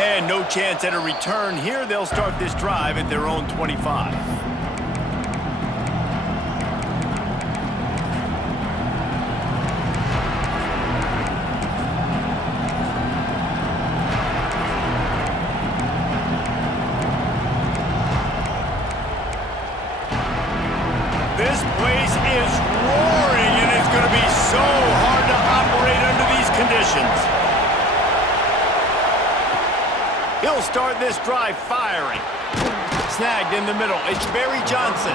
And no chance at a return here. They'll start this drive at their own 25. This place is roaring, and it's going to be so hard to operate under these conditions. He'll start this drive firing. Snagged in the middle. It's Barry Johnson.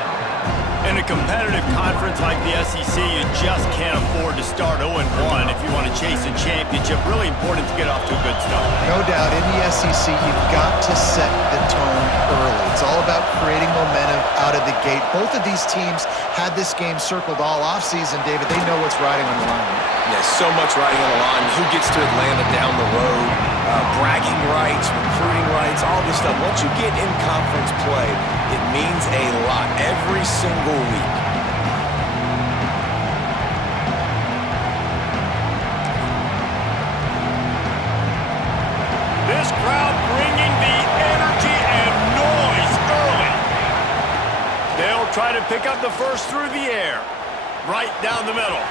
In a competitive conference like the SEC, you just can't afford to start 0-1 if you want to chase a championship. Really important to get off to a good start. No doubt, in the SEC, you've got to set the tone early. It's all about creating momentum out of the gate. Both of these teams had this game circled all offseason, David. They know what's riding on the line here. Yeah, so much riding on the line. Who gets to Atlanta down the road? Bragging rights, recruiting rights, all this stuff. Once you get in conference play, it means a lot every single week. This crowd bringing the energy and noise early. They'll try to pick up the first through the air. Right down the middle.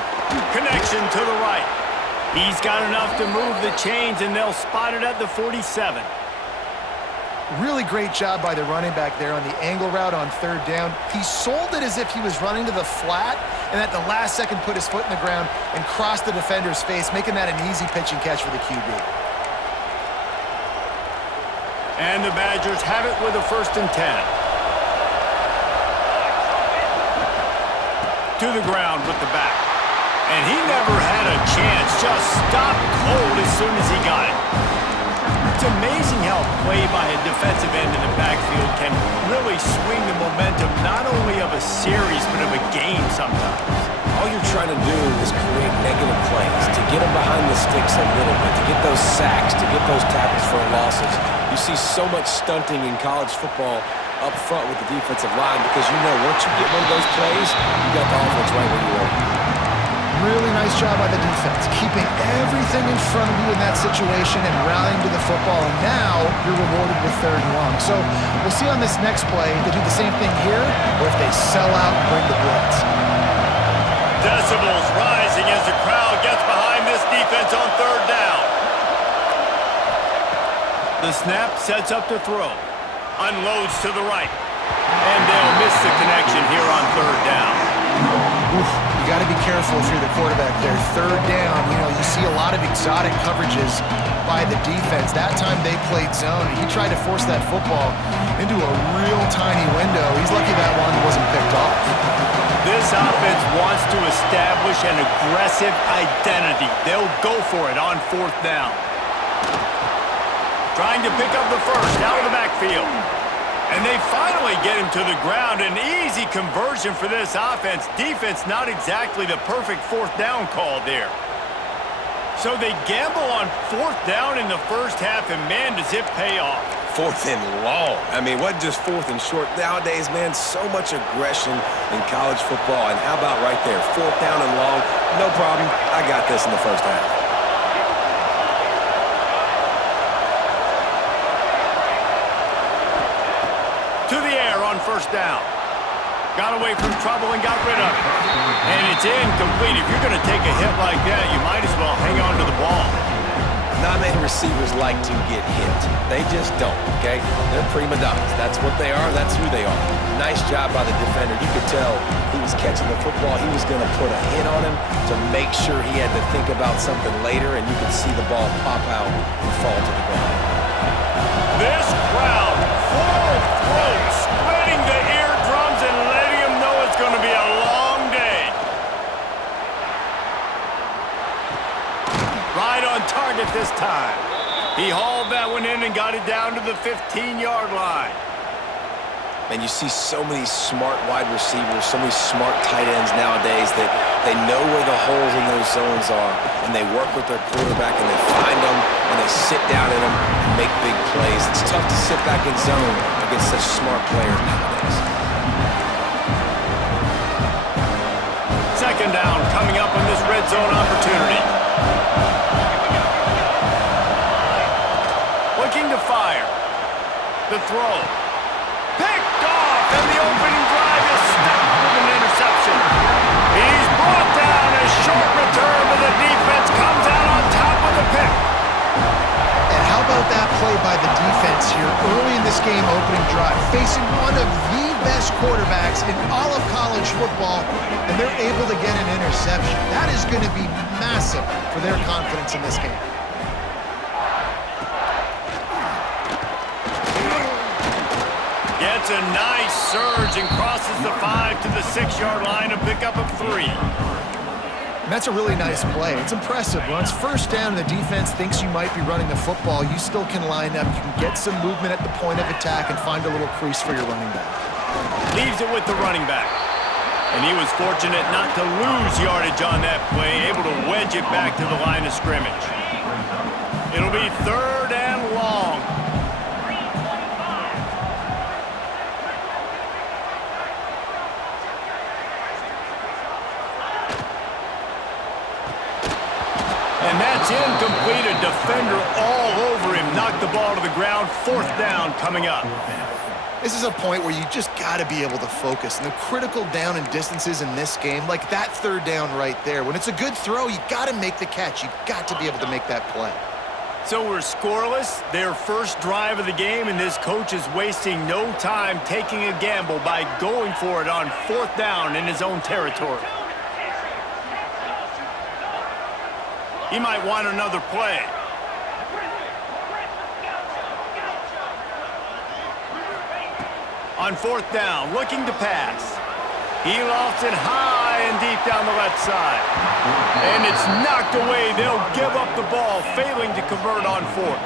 Connection to the right. He's got enough to move the chains, and they'll spot it at the 47. Really great job by the running back there on the angle route on third down. He sold it as if he was running to the flat, and at the last second put his foot in the ground and crossed the defender's face, making that an easy pitch and catch for the QB. And the Badgers have it with a 1st and 10. To the ground with the back. And he never had a chance, just stopped cold as soon as he got it. It's amazing how a play by a defensive end in the backfield can really swing the momentum not only of a series but of a game sometimes. All you're trying to do is create negative plays, to get them behind the sticks a little bit, to get those sacks, to get those tackles for losses. You see so much stunting in college football up front with the defensive line because you know once you get one of those plays, you got the offense right where you are. Really nice job by the defense, keeping everything in front of you in that situation and rallying to the football, and now you're rewarded with 3rd and long. So we'll see on this next play if they do the same thing here or if they sell out and bring the blitz. Decibels rising as the crowd gets behind this defense on 3rd down. The snap sets up to throw. Unloads to the right. And they'll miss the connection here on 3rd down. Oof, you got to be careful if you're the quarterback there. 3rd down, you see a lot of exotic coverages by the defense. That time they played zone, and he tried to force that football into a real tiny window. He's lucky that one wasn't picked off. This offense wants to establish an aggressive identity. They'll go for it on 4th down. Trying to pick up the first out of the backfield. And they finally get him to the ground. An easy conversion for this offense. Defense not exactly the perfect 4th down call there. So they gamble on 4th down in the first half, and man, does it pay off. 4th and long. I mean, what just 4th and short? Nowadays, man, so much aggression in college football. And how about right there? 4th down and long. No problem. I got this in the first half. To the air on 1st down. Got away from trouble and got rid of it. And it's incomplete. If you're going to take a hit like that, you might as well hang on to the ball. Not many receivers like to get hit. They just don't, okay? They're prima donnas. That's what they are. That's who they are. Nice job by the defender. You could tell he was catching the football. He was going to put a hit on him to make sure he had to think about something later, and you could see the ball pop out and fall to the ground. This crowd, full throat, splitting the eardrums and letting them know it's going to be a long day. Right on target this time. He hauled that one in and got it down to the 15-yard line. And you see so many smart wide receivers, so many smart tight ends nowadays that they know where the holes in those zones are, and they work with their quarterback, and they find them, and they sit down in them and make big plays. It's tough to sit back in zone against such smart players nowadays. 2nd down coming up on this red zone opportunity. Looking to The throw. Picked off, and the opening drive is stopped with an interception. He's brought down. A short return, but the defense comes out on top with a pick. And how about that play by the defense here early in this game opening drive, facing one of the best quarterbacks in all of college football, and they're able to get an interception. That is going to be massive for their confidence in this game. Gets a nice surge and crosses the 5 to the 6-yard line, a pickup of 3. And that's a really nice play. It's impressive. Once first down and the defense thinks you might be running the football, you still can line up. You can get some movement at the point of attack and find a little crease for your running back. Leaves it with the running back. And he was fortunate not to lose yardage on that play, able to wedge it back to the line of scrimmage. It'll be 3rd and long. And that's incomplete. A defender all over him. Knocked the ball to the ground. 4th down coming up. This is a point where you just got to be able to focus. And the critical down and distances in this game, like that 3rd down right there, when it's a good throw, you got to make the catch. You got to be able to make that play. So we're scoreless, their first drive of the game, and this coach is wasting no time taking a gamble by going for it on 4th down in his own territory. He might want another play. On 4th down, looking to pass. He lofts it high and deep down the left side. And it's knocked away. They'll give up the ball, failing to convert on 4th.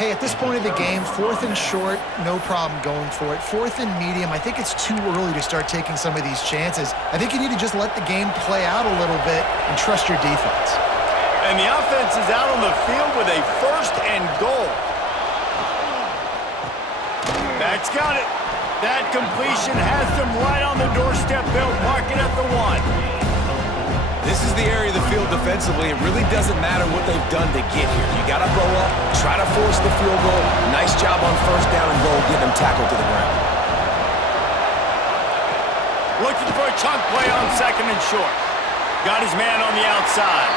Hey, at this point of the game, 4th and short, no problem going for it. 4th and medium, I think it's too early to start taking some of these chances. I think you need to just let the game play out a little bit and trust your defense. And the offense is out on the field with a 1st and goal. That's got it. That completion has them right on the doorstep. They'll mark it at the 1. This is the area of the field defensively. It really doesn't matter what they've done to get here. You got to blow up, try to force the field goal. Nice job on 1st down and goal, getting them tackled to the ground. Looking for a chunk play on 2nd and short. Got his man on the outside.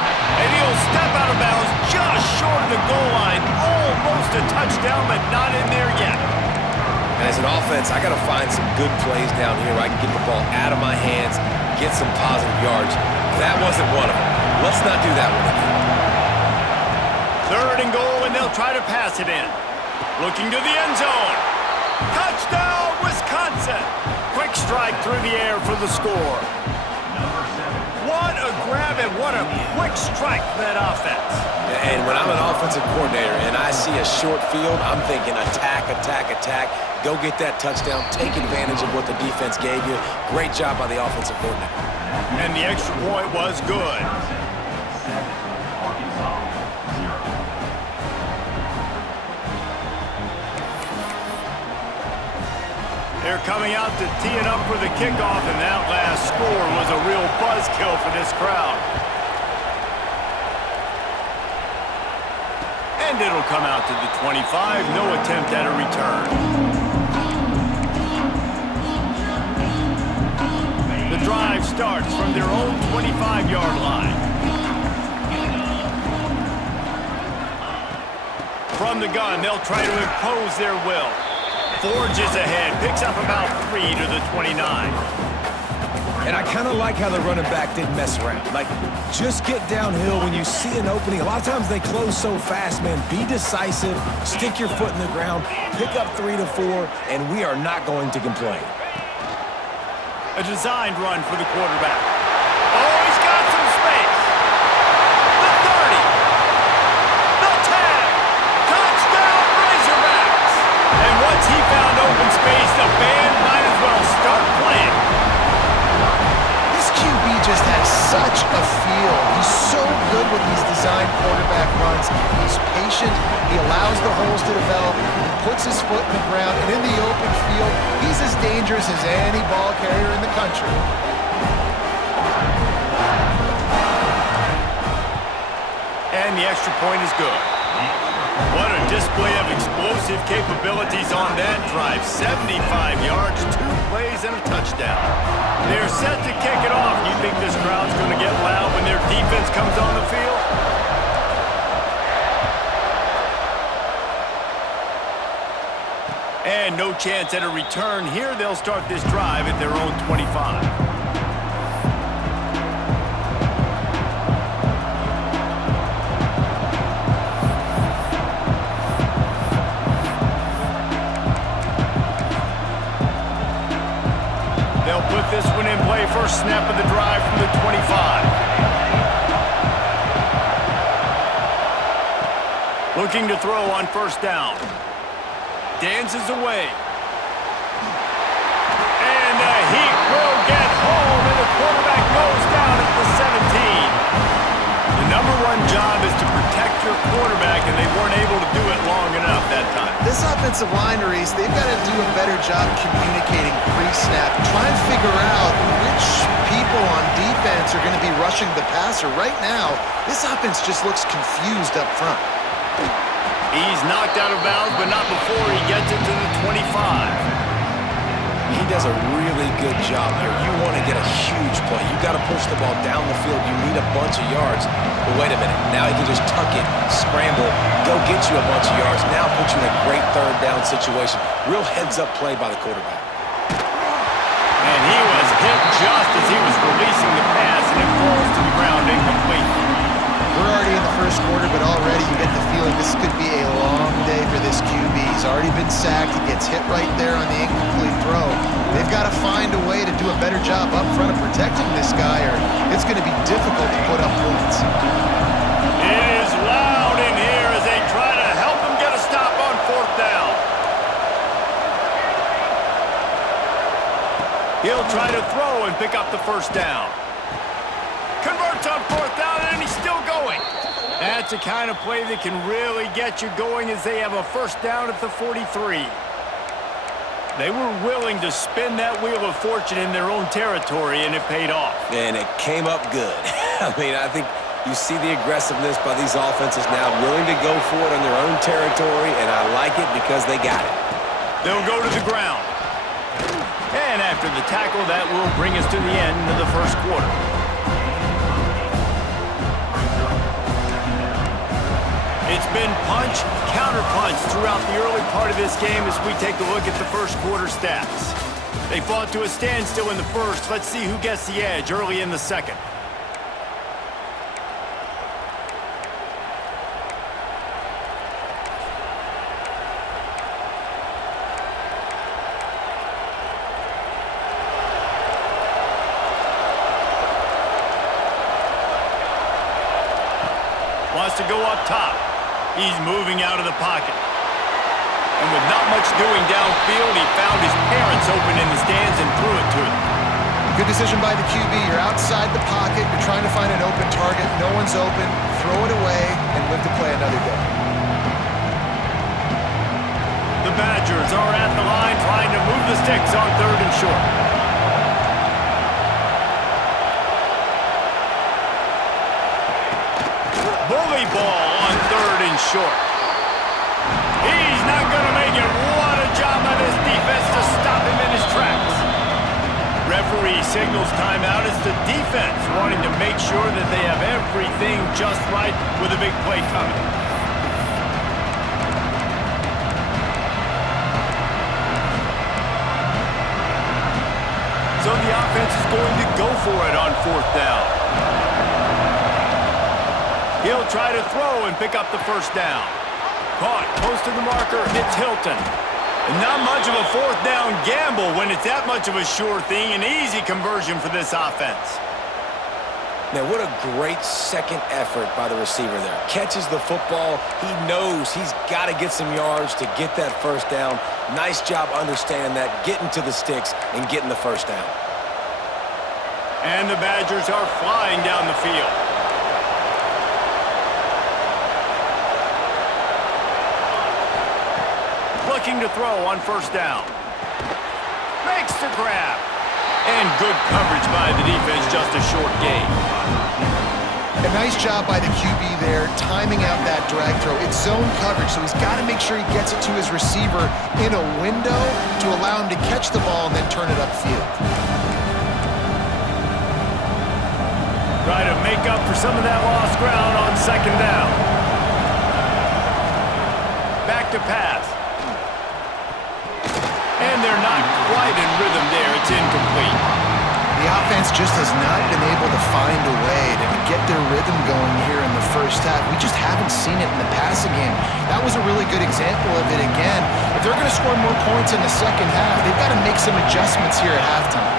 And he'll step out of bounds just short of the goal line. Almost a touchdown, but not in there yet. And as an offense, I got to find some good plays down here where I can get the ball out of my hands, get some positive yards. That wasn't one of them. Let's not do that one again. 3rd and goal, and they'll try to pass it in. Looking to the end zone. Touchdown, Wisconsin! Quick strike through the air for the score. What a grab and what a quick strike for that offense. And when I'm an offensive coordinator and I see a short field, I'm thinking attack, attack, attack. Go get that touchdown. Take advantage of what the defense gave you. Great job by the offensive coordinator. And the extra point was good. They're coming out to tee it up for the kickoff, and that last score was a real buzzkill for this crowd. And it'll come out to the 25. No attempt at a return. The drive starts from their own 25-yard line. From the gun, they'll try to impose their will. Forges ahead, picks up about 3 to the 29. And I kind of like how the running back didn't mess around. Like, just get downhill when you see an opening. A lot of times they close so fast, man. Be decisive, stick your foot in the ground, pick up 3 to 4, and we are not going to complain. A designed run for the quarterback. Oh, he's got some space. The 30. The 10. Touchdown, Razorbacks. And once he found open space, the band might as well start playing. This QB just has such a feel. He's so good with these design quarterback runs. He's patient. He allows the holes to develop. He puts his foot in the ground. And in the open field, he's as dangerous as any ball carrier in the country. And the extra point is good. What a display of explosive capabilities on that drive. 75 yards, 2 plays, and a touchdown. They're set to kick it off. You think this crowd's going to get loud when their defense comes on the field? And no chance at a return here. They'll start this drive at their own 25. They'll put this one in play. First snap of the drive from the 25. Looking to throw on first down. Dances away. And the heat will get home, and the quarterback goes down at the 17. The number one job is to protect your quarterback, and they weren't able to do it long enough that time. This offensive line, Reese, they've got to do a better job communicating pre-snap. Try and figure out which people on defense are going to be rushing the passer. Right now, this offense just looks confused up front. He's knocked out of bounds, but not before he gets it to the 25. He does a really good job here. You want to get a huge play. You got to push the ball down the field. You need a bunch of yards. But wait a minute. Now he can just tuck it, scramble, go get you a bunch of yards. Now put you in a great third down situation. Real heads-up play by the quarterback. And he was hit just as he was releasing the pass, and it falls to the ground incomplete. We're already in the first quarter, but already you get the feeling this could be a long day for this QB. He's already been sacked. He gets hit right there on the incomplete throw. They've got to find a way to do a better job up front of protecting this guy, or it's going to be difficult to put up points. It is loud in here as they try to help him get a stop on fourth down. He'll try to throw and pick up the first down. Converts on fourth down, and he's still going. That's the kind of play that can really get you going as they have a first down at the 43. They were willing to spin that wheel of fortune in their own territory, and it paid off. And it came up good. I mean, I think you see the aggressiveness by these offenses now, willing to go for it on their own territory, and I like it because they got it. They'll go to the ground. And after the tackle, that will bring us to the end of the first quarter. It's been punch, counter-punch throughout the early part of this game as we take a look at the first quarter stats. They fought to a standstill in the first. Let's see who gets the edge early in the second. Wants to go up top. He's moving out of the pocket. And with not much doing downfield, he found his parents open in the stands and threw it to them. Good decision by the QB. You're outside the pocket. You're trying to find an open target. No one's open. Throw it away and live to play another day. The Badgers are at the line trying to move the sticks on third and short. Bully ball on third and short. He's not going to make it. What a job by this defense to stop him in his tracks. Referee signals timeout as the defense wanting to make sure that they have everything just right with a big play coming. So the offense is going to go for it on fourth down. He'll try to throw and pick up the first down. Caught close to the marker, it's Hilton. And not much of a fourth down gamble when it's that much of a sure thing, an easy conversion for this offense. Now, what a great second effort by the receiver there. Catches the football. He knows he's got to get some yards to get that first down. Nice job understanding that, getting to the sticks and getting the first down. And the Badgers are flying down the field. Looking to throw on first down. Makes the grab. And good coverage by the defense, just a short gain. A nice job by the QB there, timing out that drag throw. It's zone coverage, so he's got to make sure he gets it to his receiver in a window to allow him to catch the ball and then turn it upfield. Try to make up for some of that lost ground on second down. Back to pass. And they're not quite in rhythm there. It's incomplete. The offense just has not been able to find a way to get their rhythm going here in the first half. We just haven't seen it in the passing game. That was a really good example of it again. If they're going to score more points in the second half, they've got to make some adjustments here at halftime.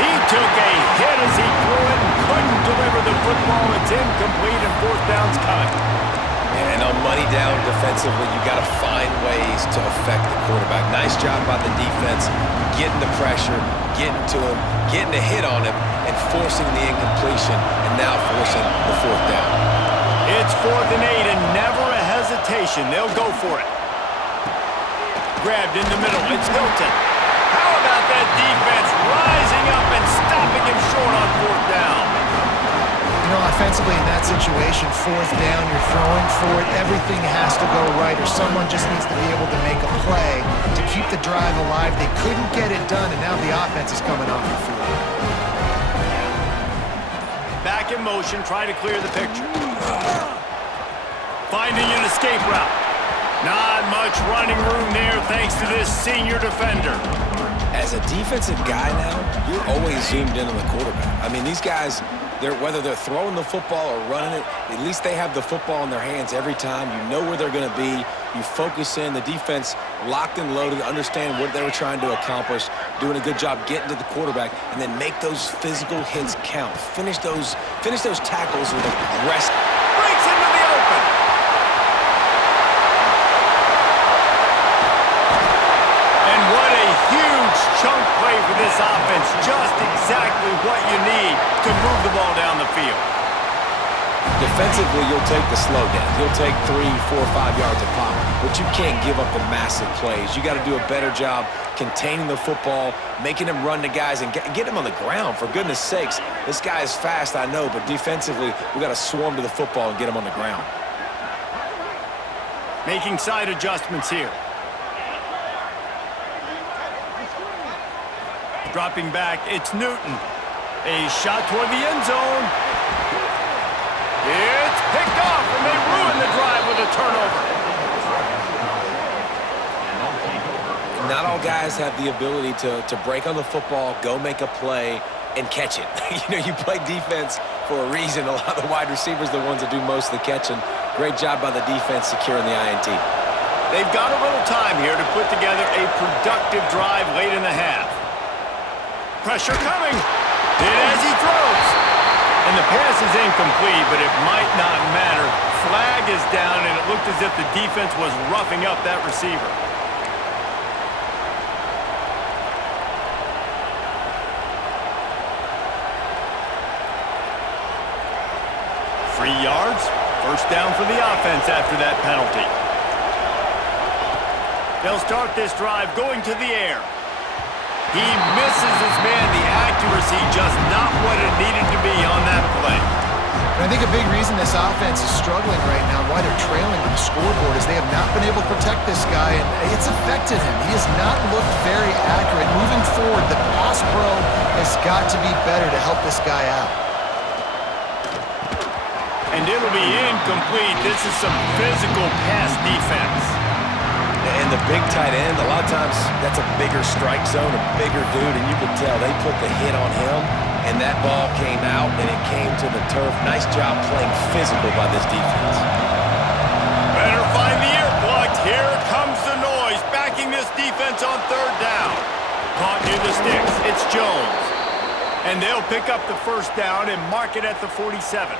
He took a hit as he threw it and couldn't deliver the football. It's incomplete and fourth down's coming. And on money down defensively, you got to find ways to affect the quarterback. Nice job by the defense, getting the pressure, getting to him, getting a hit on him, and forcing the incompletion, and now forcing the fourth down. It's 4th and 8, and never a hesitation. They'll go for it. Grabbed in the middle. It's Hilton. How about that defense rising up and stopping him short on fourth down? You know, offensively in that situation, fourth down, you're throwing for it, everything has to go right, or someone just needs to be able to make a play to keep the drive alive. They couldn't get it done, and now the offense is coming off the field. Back in motion, try to clear the picture. Finding an escape route. Not much running room there thanks to this senior defender. As a defensive guy now, you're always zoomed in on the quarterback. I mean, these guys, whether they're throwing the football or running it, at least they have the football in their hands every time. You know where they're going to be. You focus in. The defense locked and loaded, understand what they were trying to accomplish, doing a good job getting to the quarterback, and then make those physical hits count. Finish those tackles with aggressive. Breaks into the open. And what a huge chunk play for this offense. Just exactly what you need to move the ball down the field. Defensively, you'll take the slow down. You'll take 3, 4, 5 yards a pop, but you can't give up the massive plays. You got to do a better job containing the football, making them run to guys, and get him on the ground. For goodness sakes, this guy is fast, I know, but defensively, we got to swarm to the football and get him on the ground. Making side adjustments here. Dropping back, it's Newton. A shot toward the end zone. It's picked off, and they ruin the drive with a turnover. Not all guys have the ability to break on the football, go make a play, and catch it. You know, you play defense for a reason. A lot of the wide receivers are the ones that do most of the catching. Great job by the defense securing the INT. They've got a little time here to put together a productive drive late in the half. Pressure coming. Hit as he throws. And the pass is incomplete, but it might not matter. Flag is down, and it looked as if the defense was roughing up that receiver. Free yards. First down for the offense after that penalty. They'll start this drive going to the air. He misses his man. The accuracy just not what it needed to be on that play. And I think a big reason this offense is struggling right now, why they're trailing on the scoreboard, is they have not been able to protect this guy, and it's affected him. He has not looked very accurate. Moving forward, the pass pro has got to be better to help this guy out. And it'll be incomplete. This is some physical pass defense. And the big tight end, a lot of times that's a bigger strike zone, a bigger dude, and you can tell they put the hit on him, and that ball came out, and it came to the turf. Nice job playing physical by this defense. Better find the ear plugs. Here comes the noise, backing this defense on third down. Caught near the sticks. It's Jones. And they'll pick up the first down and mark it at the 47.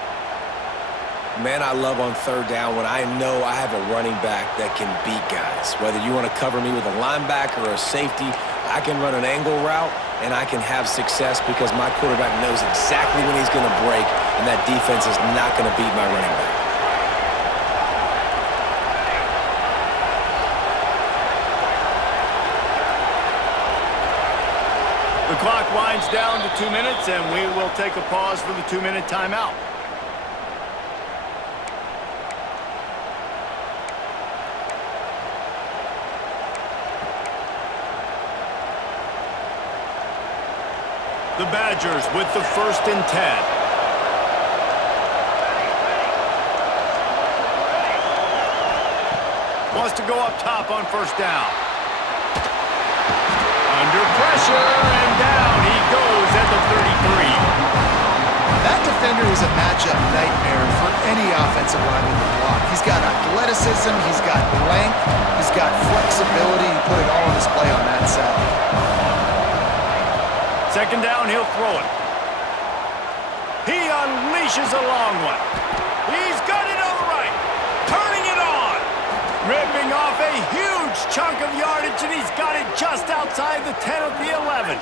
Man, I love on third down when I know I have a running back that can beat guys. Whether you want to cover me with a linebacker or a safety, I can run an angle route, and I can have success because my quarterback knows exactly when he's going to break, and that defense is not going to beat my running back. The clock winds down to 2 minutes, and we will take a pause for the 2-minute timeout. The Badgers with the 1st and 10. Wants to go up top on 1st down. Under pressure, and down he goes at the 33. That defender is a matchup nightmare for any offensive lineman to block. He's got athleticism, he's got length, he's got flexibility. He put it all on display on that side. 2nd down, he'll throw it. He unleashes a long one. He's got it on the right. Turning it on. Ripping off a huge chunk of yardage, and he's got it just outside the 10 of the 11.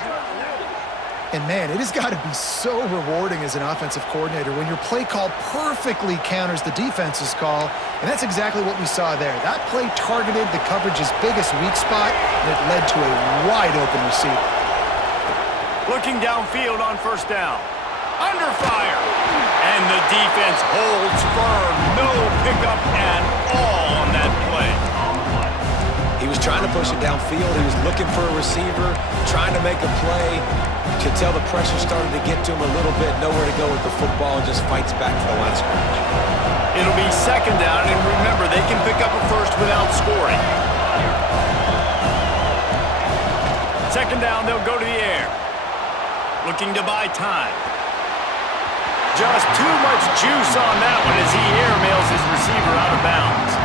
And man, it has got to be so rewarding as an offensive coordinator when your play call perfectly counters the defense's call, and that's exactly what we saw there. That play targeted the coverage's biggest weak spot, and it led to a wide-open receiver. Looking downfield on 1st down. Under fire. And the defense holds firm. No pickup at all on that play. He was trying to push it downfield. He was looking for a receiver, trying to make a play. You could tell the pressure started to get to him a little bit. Nowhere to go with the football, and just fights back to the line of scrimmage. It'll be 2nd down, and remember, they can pick up a 1st without scoring. 2nd down, they'll go to the air. Looking to buy time. Just too much juice on that one as he airmails his receiver out of bounds.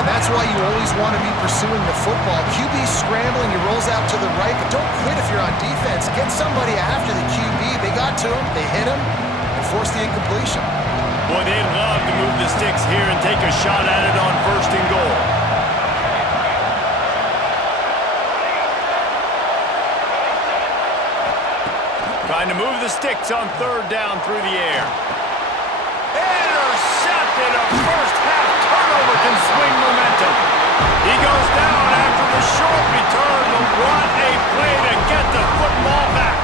And that's why you always want to be pursuing the football. QB's scrambling, he rolls out to the right, but don't quit if you're on defense. Get somebody after the QB. They got to him, they hit him, and forced the incompletion. Boy, they'd love to move the sticks here and take a shot at it on 1st and goal. Trying to move the sticks on 3rd down through the air. Intercepted. A first-half turnover can swing momentum. He goes down after the short return, but what a play to get the football back.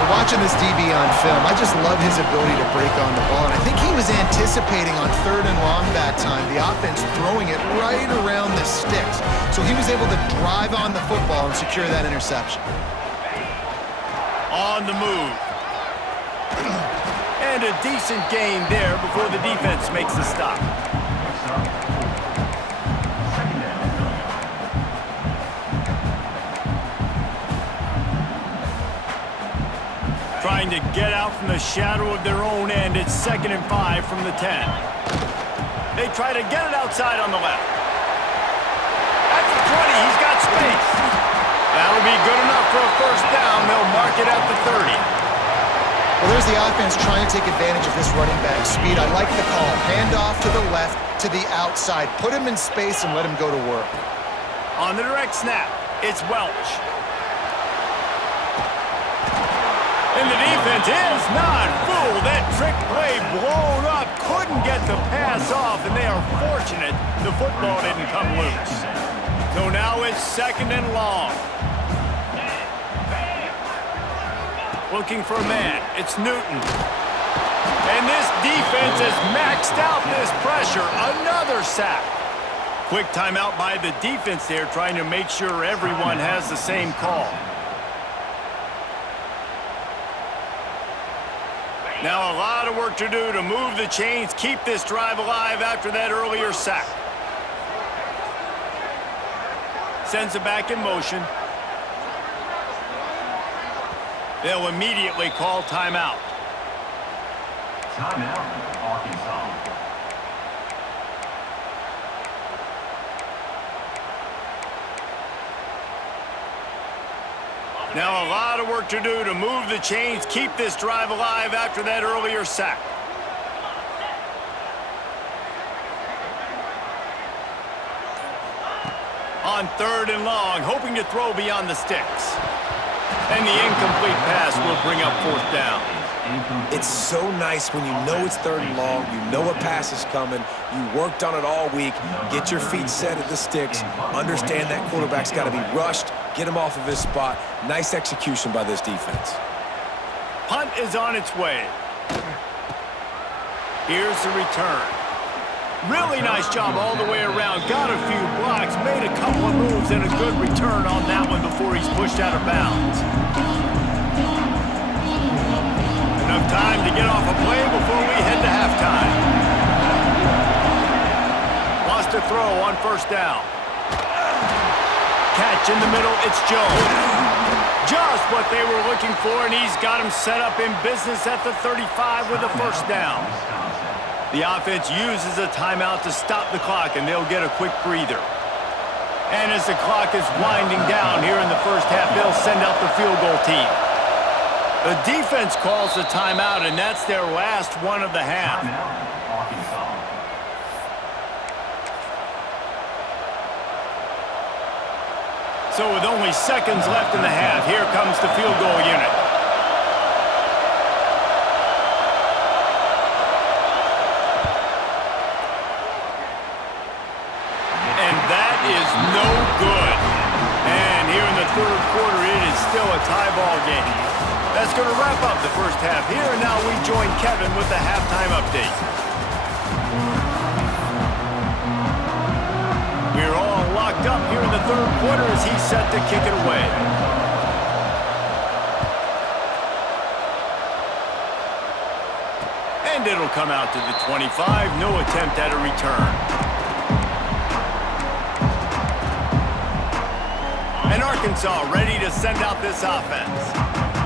We're watching this DB on film. I just love his ability to break on the ball, and I think he was anticipating on 3rd and long that time, the offense throwing it right around the sticks. So he was able to drive on the football and secure that interception. On the move. And a decent gain there before the defense makes the stop. Trying to get out from the shadow of their own end. It's 2nd and 5 from the 10. They try to get it outside on the left. At the 20, he's got space. That'll be good enough for a 1st down. They'll mark it at the 30. Well, there's the offense trying to take advantage of this running back speed. I like the call. Hand off to the left, to the outside. Put him in space and let him go to work. On the direct snap, it's Welch. And the defense is not fooled. That trick play blown up. Couldn't get the pass off, and they are fortunate the football didn't come loose. So now it's 2nd and long. Looking for a man. It's Newton. And this defense has maxed out this pressure. Another sack. Quick timeout by the defense there, trying to make sure everyone has the same call. Now a lot of work to do to move the chains, keep this drive alive after that earlier sack. Sends it back in motion. They'll immediately call timeout. Timeout, Arkansas. Now a lot of work to do to move the chains, keep this drive alive after that earlier sack. On 3rd and long, hoping to throw beyond the sticks. And the incomplete pass will bring up 4th down. It's so nice when you know it's 3rd and long, you know a pass is coming, you worked on it all week, get your feet set at the sticks, understand that quarterback's got to be rushed, get him off of his spot. Nice execution by this defense. Punt is on its way. Here's the return. Really nice job all the way around. Got a few blocks, made a couple of moves, and a good return on that one before he's pushed out of bounds. Enough time to get off a play before we head to halftime. Lost a throw on first down. Catch in the middle, it's Jones. Just what they were looking for, and he's got him set up in business at the 35 with a first down. The offense uses a timeout to stop the clock, and they'll get a quick breather. And as the clock is winding down here in the first half, they'll send out the field goal team. The defense calls the timeout, and that's their last one of the half. So with only seconds left in the half, here comes the field goal unit. And that is no good. And here in the third quarter, it is still a tie ball game. That's going to wrap up the first half here, and now we join Kevin with the halftime update. We're all locked up here in the third quarter as he's set to kick it away. And it'll come out to the 25. No attempt at a return. And Arkansas ready to send out this offense.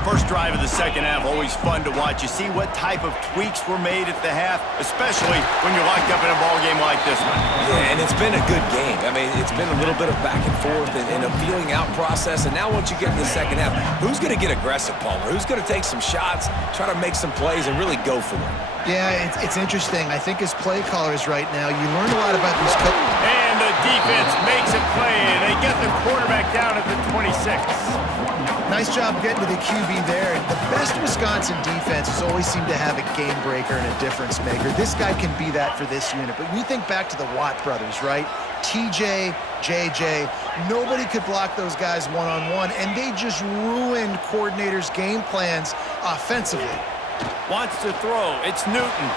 First drive of the second half, always fun to watch. You see what type of tweaks were made at the half, especially when you're locked up in a ball game like this one. Yeah, and it's been a good game. I mean, it's been a little bit of back and forth and a feeling out process. And now once you get in the second half, who's going to get aggressive, Palmer? Who's going to take some shots, try to make some plays, and really go for them? Yeah, it's interesting. I think as play callers right now, you learn a lot about these coaches. And the defense makes a play, and they get the quarterback down at the 26. Nice job getting to the QB there. The best Wisconsin defense has always seemed to have a game breaker and a difference maker. This guy can be that for this unit. But when you think back to the Watt brothers, right? TJ, JJ, nobody could block those guys one-on-one, and they just ruined coordinators' game plans offensively. Wants to throw. It's Newton.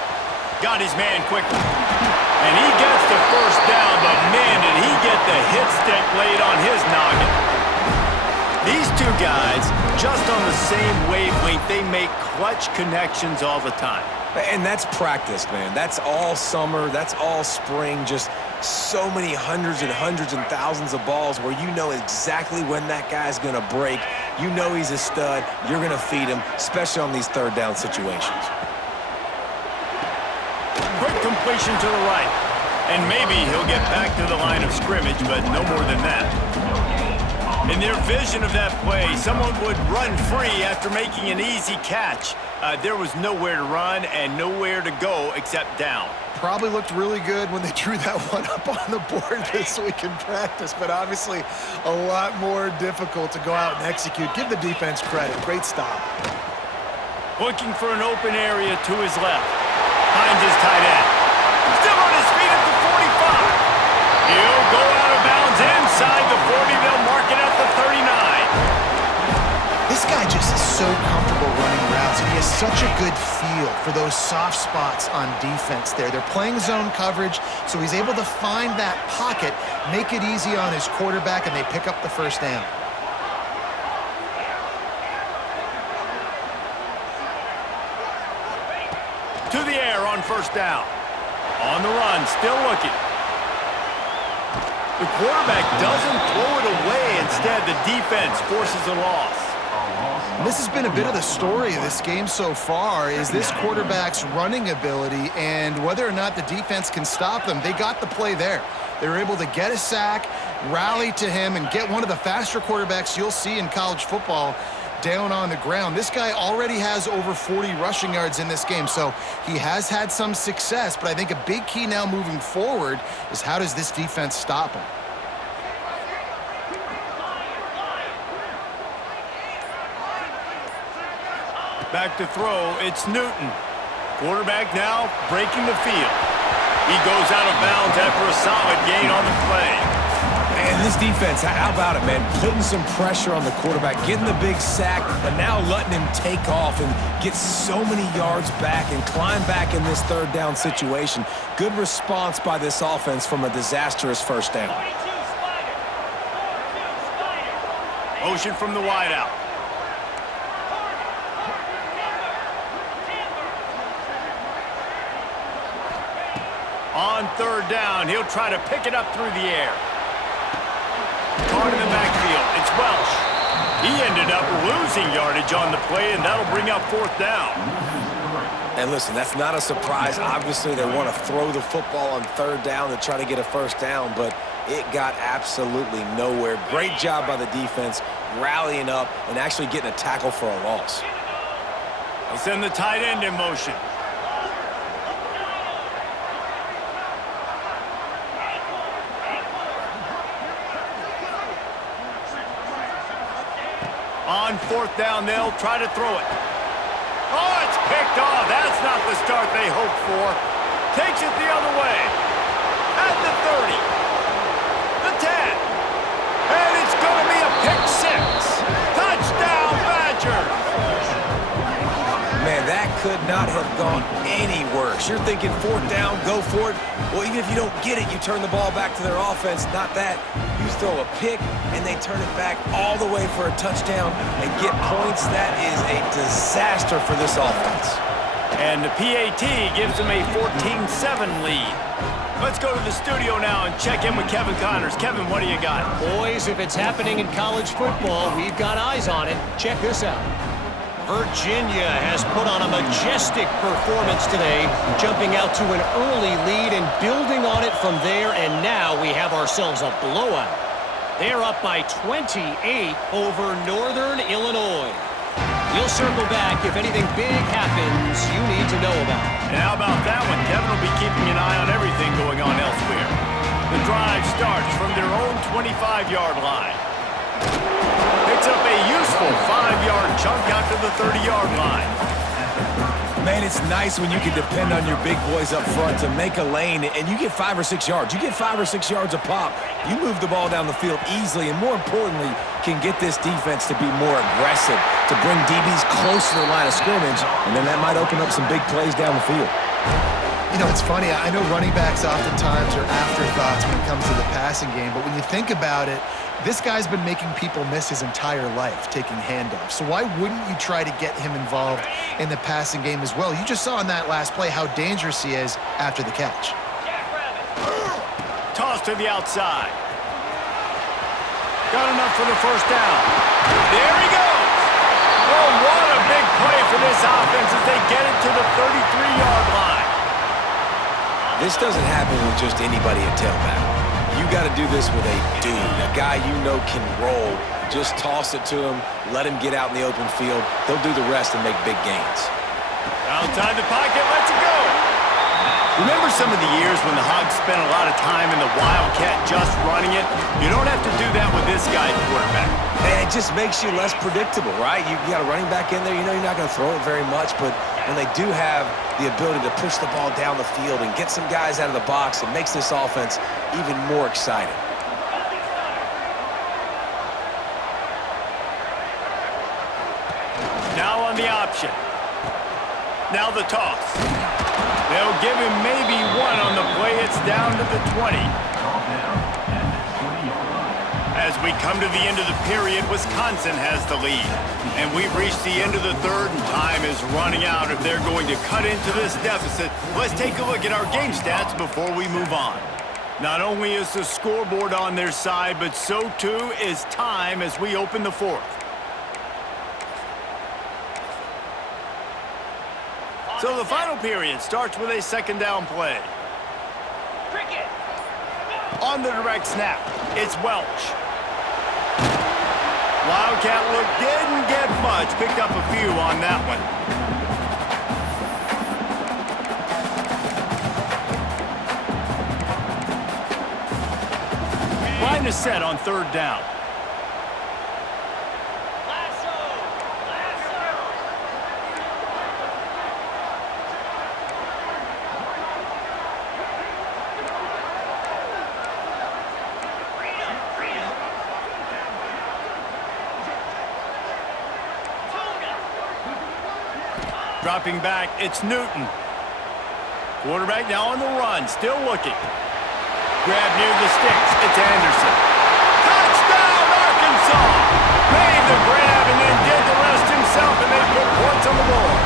Got his man quickly. And he gets the first down, but man, did he get the hit stick laid on his noggin. These two guys, just on the same wavelength, they make clutch connections all the time. And that's practice, man. That's all summer. That's all spring. Just so many hundreds and thousands of balls where you know exactly when that guy's going to break. You know he's a stud. You're going to feed him, especially on these third down situations. Quick completion to the right. And maybe he'll get back to the line of scrimmage, but no more than that. In their vision of that play, someone would run free after making an easy catch. There was nowhere to run and nowhere to go except down. Probably looked really good when they drew that one up on the board this week in practice, but obviously a lot more difficult to go out and execute. Give the defense credit. Great stop. Looking for an open area to his left. Finds his tight end. Still on his feet at the 45. He'll go out of bounds inside the 40. They'll mark it at the 39. This guy just is so comfortable running routes, and he has such a good feel for those soft spots on defense there. They're playing zone coverage, so he's able to find that pocket, make it easy on his quarterback, and they pick up the first down. To the air on first down. On the run, still looking. The quarterback doesn't throw it away. Instead, the defense forces a loss. And this has been a bit of the story of this game so far, is this quarterback's running ability and whether or not the defense can stop them. They got the play there. They were able to get a sack, rally to him, and get one of the faster quarterbacks you'll see in college football down on the ground. This guy already has over 40 rushing yards in this game, so he has had some success, but I think a big key now moving forward is how does this defense stop him? Back to throw, it's Newton. Quarterback now breaking the field. He goes out of bounds after a solid gain on the play. And this defense, how about it, man? Putting some pressure on the quarterback, getting the big sack, but now letting him take off and get so many yards back and climb back in this third down situation. Good response by this offense from a disastrous first down. Motion from the wideout. On third down, he'll try to pick it up through the air. Caught in the backfield, it's Welch. He ended up losing yardage on the play, and that'll bring up fourth down. And listen, that's not a surprise. Obviously, they want to throw the football on third down to try to get a first down, but it got absolutely nowhere. Great job by the defense, rallying up and actually getting a tackle for a loss. They'll send the tight end in motion. On fourth down, they'll try to throw it. Oh, it's picked off. That's not the start they hoped for. Takes it the other way. At the 30. The 10. And it's going to be a pick six. Touchdown, Badgers. Man, that could not have gone any worse. You're thinking fourth down, go for it. Well, even if you don't get it, you turn the ball back to their offense. Not that. You throw a pick, and they turn it back all the way for a touchdown and get points. That is a disaster for this offense. And the PAT gives them a 14-7 lead. Let's go to the studio now and check in with Kevin Connors. Kevin, what do you got? Boys, if it's happening in college football, we've got eyes on it. Check this out. Virginia has put on a majestic performance today, jumping out to an early lead and building on it from there, and now we have ourselves a blowout. They're up by 28 over Northern Illinois. We'll circle back if anything big happens you need to know about. And how about that one? Kevin will be keeping an eye on everything going on elsewhere. The drive starts from their own 25-yard line. Picks up a useful 5-yard chunk out to the 30-yard line. Man, it's nice when you can depend on your big boys up front to make a lane, and you get 5 or 6 yards. You get 5 or 6 yards a pop. You move the ball down the field easily, and more importantly, can get this defense to be more aggressive, to bring DBs closer to the line of scrimmage, and then that might open up some big plays down the field. You know, it's funny. I know running backs oftentimes are afterthoughts when it comes to the passing game, but when you think about it, this guy's been making people miss his entire life taking handoffs. So why wouldn't you try to get him involved in the passing game as well? You just saw in that last play how dangerous he is after the catch. Toss to the outside. Got enough for the first down. There he goes. Oh, what a big play for this offense as they get it to the 33-yard line. This doesn't happen with just anybody at tailback. You got to do this with a dude, a guy you know can roll. Just toss it to him, let him get out in the open field. He'll do the rest and make big gains. Outside the pocket, lets it go. Remember some of the years when the Hogs spent a lot of time in the Wildcat just running it? You don't have to do that with this guy quarterback. And it just makes you less predictable, right? You got a running back in there. You know you're not going to throw it very much, but when they do have the ability to push the ball down the field and get some guys out of the box, it makes this offense even more exciting. Now on the option. Now the toss. They'll give him maybe one on the play. It's down to the 20. As we come to the end of the period, Wisconsin has the lead. And we've reached the end of the third, and time is running out if they're going to cut into this deficit. Let's take a look at our game stats before we move on. Not only is the scoreboard on their side, but so too is time as we open the fourth. So the final period starts with a second down play. On the direct snap, it's Welch. Wildcat look didn't get much, picked up a few on that one. Line is set on third down. Dropping back, it's Newton. Quarterback now on the run, still looking. Grab near the sticks, it's Anderson. Touchdown, Arkansas! Made the grab and then did the rest himself, and they put points on the board.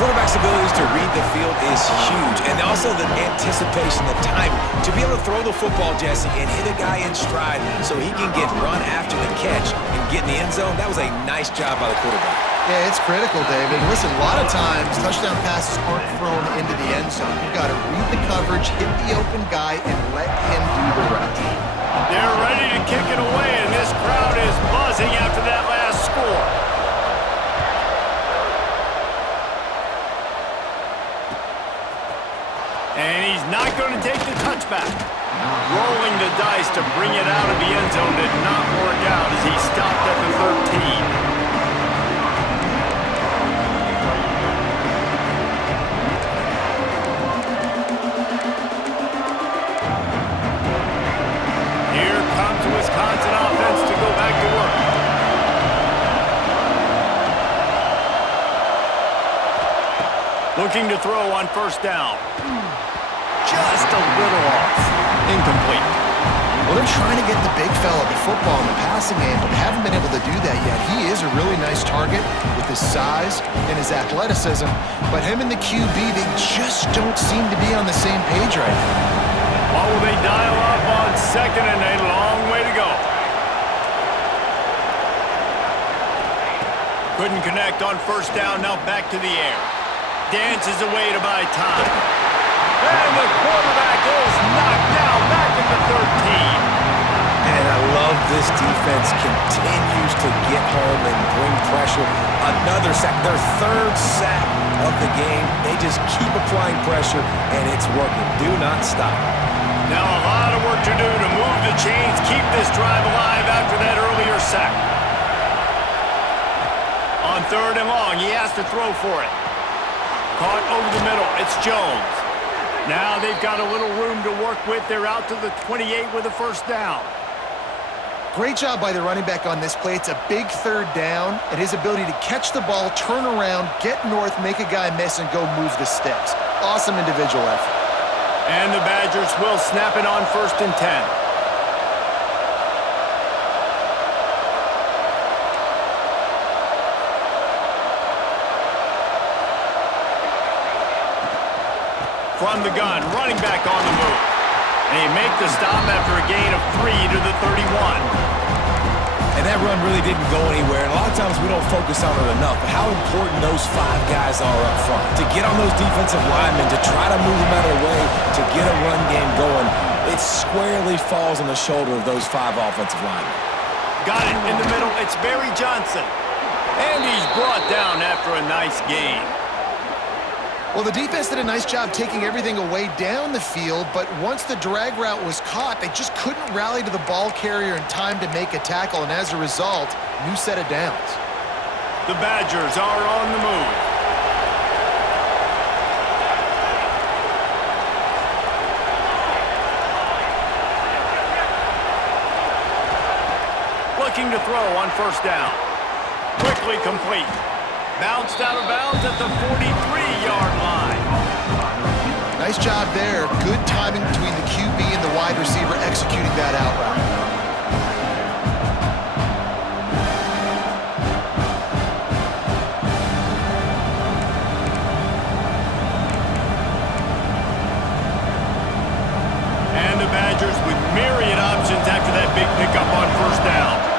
Quarterback's abilities to read the field is huge, and also the anticipation, the timing. To be able to throw the football, Jesse, and hit a guy in stride so he can get run after the catch and get in the end zone, that was a nice job by the quarterback. Yeah, it's critical, David. Listen, a lot of times, touchdown passes aren't thrown into the end zone. You've got to read the coverage, hit the open guy, and let him do the rest. They're ready to kick it away, and this crowd is buzzing after that last score. And he's not going to take the touchback. Rolling the dice to bring it out of the end zone did not work out as he stopped at the 13. Wisconsin offense to go back to work. Looking to throw on first down. Just a little off. Incomplete. Well, they're trying to get the big fella the football in the passing game, but haven't been able to do that yet. He is a really nice target with his size and his athleticism, but him and the QB, they just don't seem to be on the same page right now. What will they dial up on second and a long way to go? Couldn't connect on first down, now back to the air. Dances away to buy time. And the quarterback is knocked down back at the 13. And I love this defense continues to get home and bring pressure. Another sack, their third sack of the game. They just keep applying pressure, and it's working. Do not stop. Now a lot of work to do to move the chains, keep this drive alive after that earlier sack. On third and long, he has to throw for it. Caught over the middle, it's Jones. Now they've got a little room to work with. They're out to the 28 with a first down. Great job by the running back on this play. It's a big third down, and his ability to catch the ball, turn around, get north, make a guy miss, and go move the sticks. Awesome individual effort. And the Badgers will snap it on first and 10. From the gun, running back on the move. And they make the stop after a gain of 3 to the 31. And that run really didn't go anywhere. And a lot of times we don't focus on it enough. But how important those 5 guys are up front. To get on those defensive linemen, to try to move them out of the way, to get a run game going, it squarely falls on the shoulder of those 5 offensive linemen. Got it in the middle. It's Barry Johnson. And he's brought down after a nice gain. Well, the defense did a nice job taking everything away down the field, but once the drag route was caught, they just couldn't rally to the ball carrier in time to make a tackle, and as a result, new set of downs. The Badgers are on the move. Looking to throw on first down. Quickly complete. Bounced out of bounds at the 43-yard line. Nice job there. Good timing between the QB and the wide receiver executing that out route. And the Badgers with myriad options after that big pickup on first down.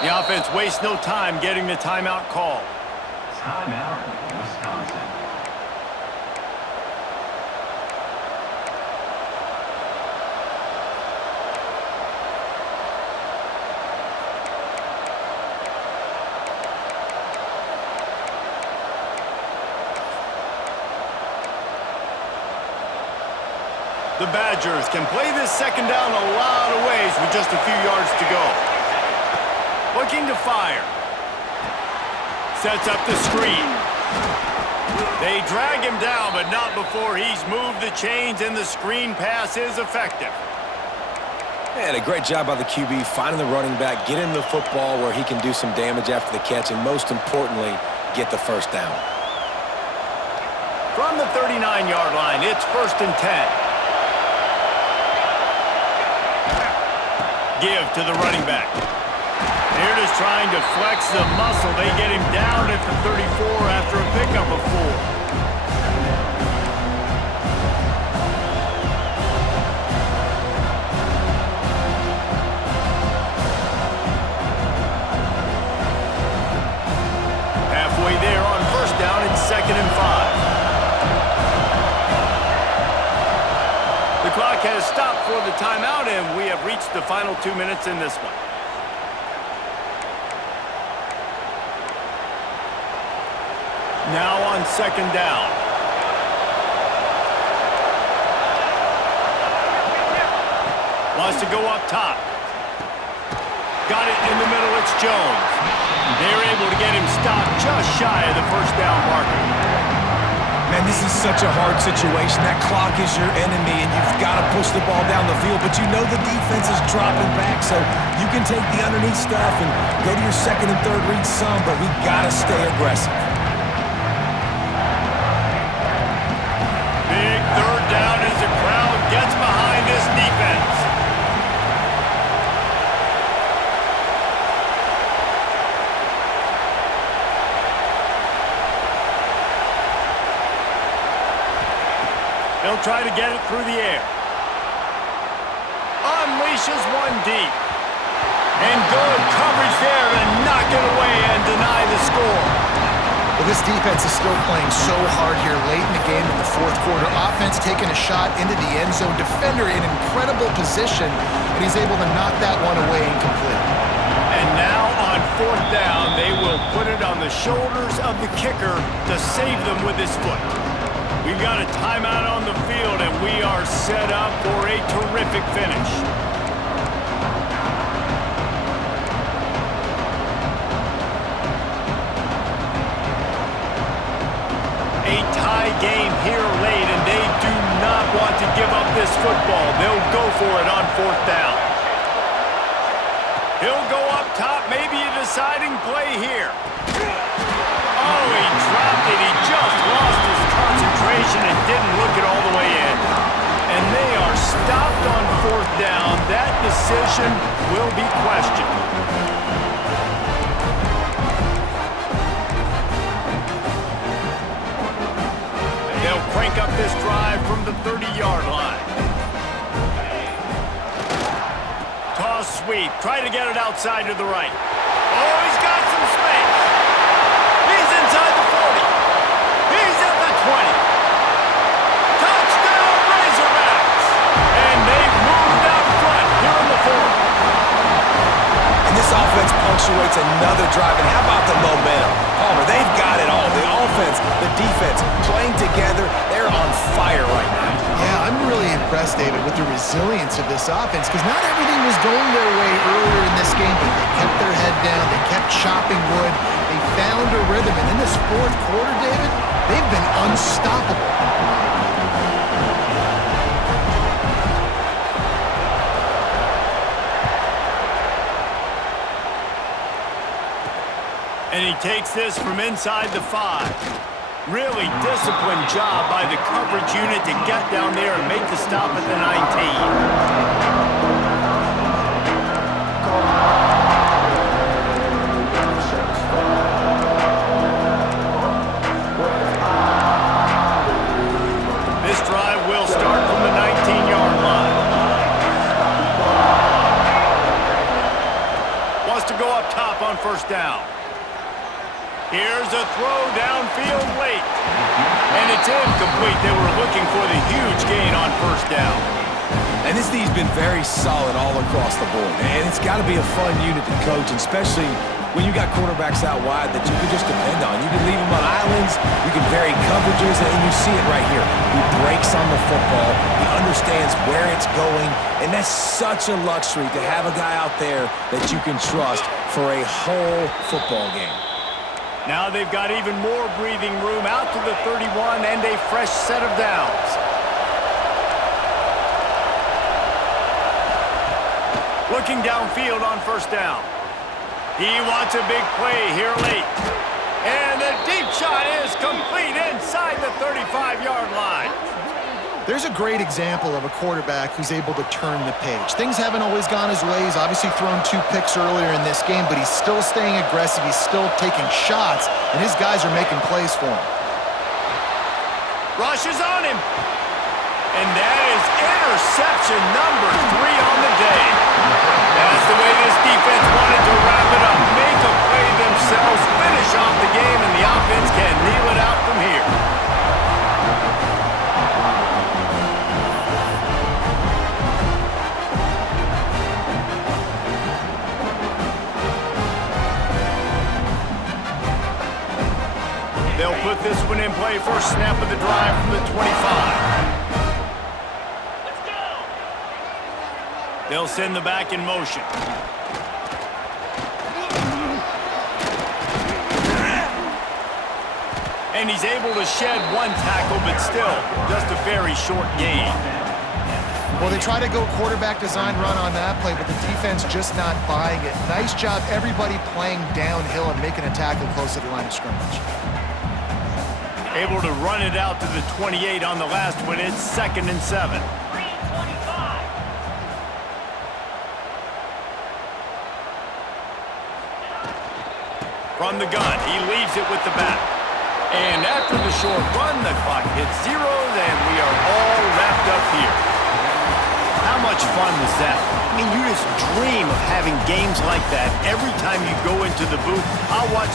The offense wastes no time getting the timeout call. Timeout, Wisconsin. The Badgers can play this second down a lot of ways with just a few yards to go. Looking to fire. Sets up the screen. They drag him down, but not before he's moved the chains, and the screen pass is effective. And a great job by the QB finding the running back, getting the football where he can do some damage after the catch, and most importantly, get the first down. From the 39-yard line, it's 1st and 10. Give to the running back. They're just trying to flex the muscle. They get him down at the 34 after a pickup of 4. Halfway there on 1st down, it's 2nd and 5. The clock has stopped for the timeout, and we have reached the final 2 minutes in this one. Now on 2nd down. Wants to go up top. Got it in the middle, it's Jones. They're able to get him stopped just shy of the 1st down marker. Man, this is such a hard situation. That clock is your enemy, and you've got to push the ball down the field, but you know the defense is dropping back, so you can take the underneath stuff and go to your 2nd and 3rd read some, but we got to stay aggressive. Big 3rd down as the crowd gets behind this defense. They'll try to get it through the air. Unleashes one deep. And good coverage there to knock it away and deny the score. Well, this defense is still playing so hard here late in the game in the 4th quarter. Offense taking a shot into the end zone. Defender in incredible position, and he's able to knock that one away incomplete. And now on 4th down, they will put it on the shoulders of the kicker to save them with his foot. We've got a timeout on the field, and we are set up for a terrific finish. A tie game here late, and they do not want to give up this football. They'll go for it on 4th down. He'll go up top, maybe a deciding play here. Oh, he dropped it. He just lost his concentration and didn't look it all the way in. And they are stopped on 4th down. That decision will be questioned. They'll crank up this drive from the 30-yard line. Toss sweep. Try to get it outside to the right. Oh, he's got some space. He's inside the 40. He's at the 20. Touchdown, Razorbacks! And they've moved out front here in the 4th. And this offense punctuates another drive. And how about the momentum? Palmer, they've got it all. The offense, the defense, playing together. They're on fire right now. Yeah, I'm really impressed, David, with the resilience of this offense, because not everything was going their way earlier in this game, but they kept their head down. They kept chopping wood. They found a rhythm. And in this 4th quarter, David, they've been unstoppable. And he takes this from inside the 5. Really disciplined job by the coverage unit to get down there and make the stop at the 19. This drive will start from the 19-yard line. Wants to go up top on 1st down. Here's a throw downfield late. And it's incomplete. They were looking for the huge gain on 1st down. And this D's been very solid all across the board. And it's got to be a fun unit to coach, especially when you got quarterbacks out wide that you can just depend on. You can leave them on islands, you can vary coverages, and you see it right here. He breaks on the football, he understands where it's going, and that's such a luxury to have a guy out there that you can trust for a whole football game. Now they've got even more breathing room out to the 31 and a fresh set of downs. Looking downfield on first down. He wants a big play here late. And the deep shot is complete inside the 35-yard line. There's a great example of a quarterback who's able to turn the page. Things haven't always gone his way. He's obviously thrown 2 picks earlier in this game, but he's still staying aggressive. He's still taking shots, and his guys are making plays for him. Rush is on him. And that is interception number 3 on the day. That's the way this defense wanted to wrap it up. Make a play themselves, finish off the game, and the offense can kneel it out from here. They'll put this one in play for a snap of the drive from the 25. They'll send the back in motion. And he's able to shed 1 tackle, but still just a very short gain. Well, they try to go quarterback design run on that play, but the defense just not buying it. Nice job, everybody playing downhill and making a tackle close to the line of scrimmage. Able to run it out to the 28 on the last one. It's 2nd and 7. From the gun, he leaves it with the back. And after the short run, the clock hits 0, and we are all wrapped up here. How much fun was that? I mean, you just dream of having games like that every time you go into the booth. I'll watch